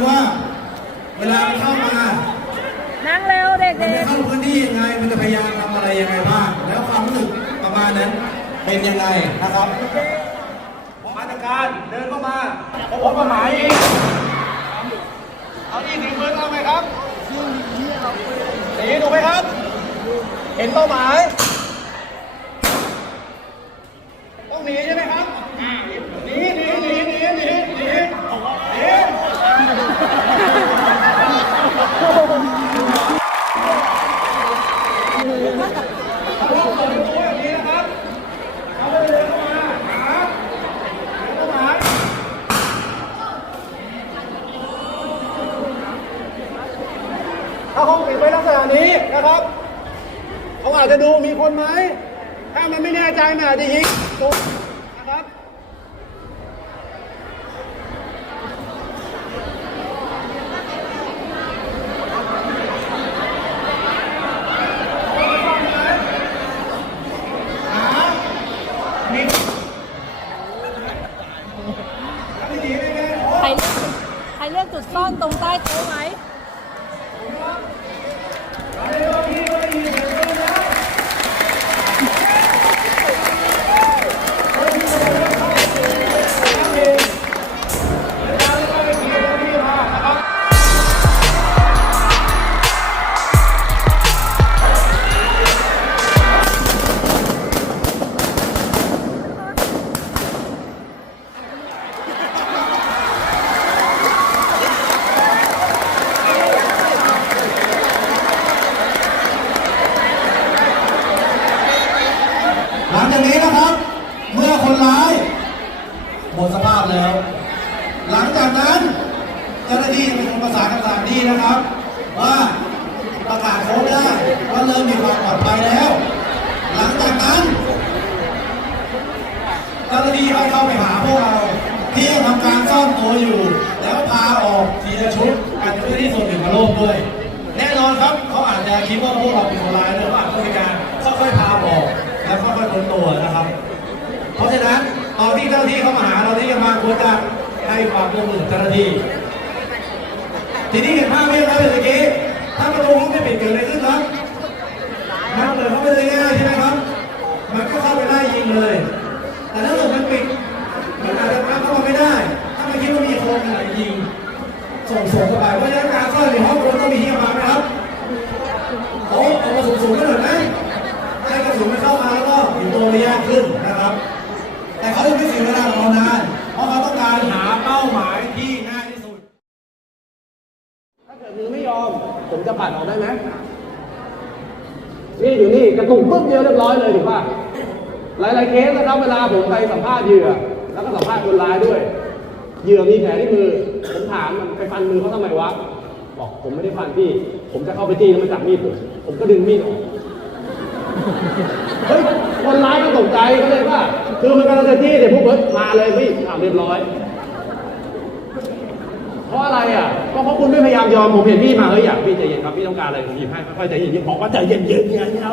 คือว่า เวลามันเข้ามานั่งเร็วเด็มันจะกเข้าพื้นที่ยังไง มันจะพยายามทำอะไรยังไงบ้าง แล้วความรู้สึกประมาณนั้นเป็นยังไงนะครับมาตรการเดินเข้ามาพบเป้าหมายอีกเอาอีกหนึ่งมือเอาไหมครับหนีถูกไหมครับ เห็นเป้าหมาย ถ้าห้องปิดไว้ลักษณะนี้นะครับเขาอาจจะดูมีคนไหม ถ้ามันไม่แน่ใจมันอาจจะยิงนะครับ เลือกใครเลือกจุดซ่อนตรงใต้โต๊ะไหม มดสภาพแล้ว หลังจากนั้นเจ้าหน้าที่จะเป็นคนประสานกับสถานที่นะครับ ว่าประกาศโค้ดได้ว่าเริ่มมีความปลอดภัยแล้ว หลังจากนั้นเจ้าหน้าที่ให้เข้าไปหาพวกเราที่ยังทำการซ่อนตัวอยู่ แล้วพาออกทีละชุดอาจจะไม่ได้ส่วนหนึ่งมาโลกด้วย แน่นอนครับเขาอาจจะคิดว่าพวกเราเป็นคนร้ายหรือว่าต้องมีการค่อยๆพาออกแล้วค่อยๆค้นตัวนะครับ เพราะฉะนั้น ตอนที่เจ้าหน้าที่เข้ามาหาเราที่ยังมาควรจะให้ความร่วมมือเจ้าหน้าที่ทีนี้เห็นภาพไหมครับเมื่อกี้ถ้าประตูห้องไม่ปิดเกิดอะไรขึ้นครับมันเปิดเข้าไปเลยง่ายใช่ไหมครับ มันก็เข้าไปได้ยิงเลย แต่ถ้าเกิดมันปิดมันอาจจะเข้ามาไม่ได้ ถ้าไม่คิดว่ามีคนอะไรยิงส่งส่งเข้าไปเพราะฉะนั้นการซ่อนในห้องรถต้องมีที่มาไหมครับโอ้เอามาสูงๆกันหน่อยไหมให้กระสุนมันเข้ามาแล้วก็อยู่ตัวระยะขึ้นนะครับ แต่เขาไม่เสียเวลาของเรานานเพราะเขาต้องการหาเป้าหมายที่ง่ายที่สุด ถ้าเกิดมือไม่ยอม ผมจะปัดออกได้ไหมนี่อยู่นี่กระตุกปุ๊บเดียวเรียบร้อยเลยถูกป่ะหลายๆเคสนะครับเวลาผมไปสัมภาษณ์เหยื่อ แล้วก็สัมภาษณ์คนร้ายด้วย เหยื่อมีแผลที่มือ ผมถามมันไปฟันมือเขาทำไมวะ บอกผมไม่ได้ฟันพี่ ผมจะเข้าไปจี้แล้วมันจับมีดผมผมก็ดึงมีดออก เฮ้ย คนร้ายก็ตกใจเขาเลยว่า คือมันกำลังจะที่เดี๋ยวพวกเบิร์ดมาเลยพี่ถาเรียบร้อย เพราะอะไรอะก็เพราะคุณไม่พยายามยอมผมเห็นพี่มาเฮ้ยอยากพี่ใจเย็นครับพี่ต้องการอะไรผมหยิบให้ค่อยๆใจเย็นๆบอกว่าใจเย็นๆอย่ยเอา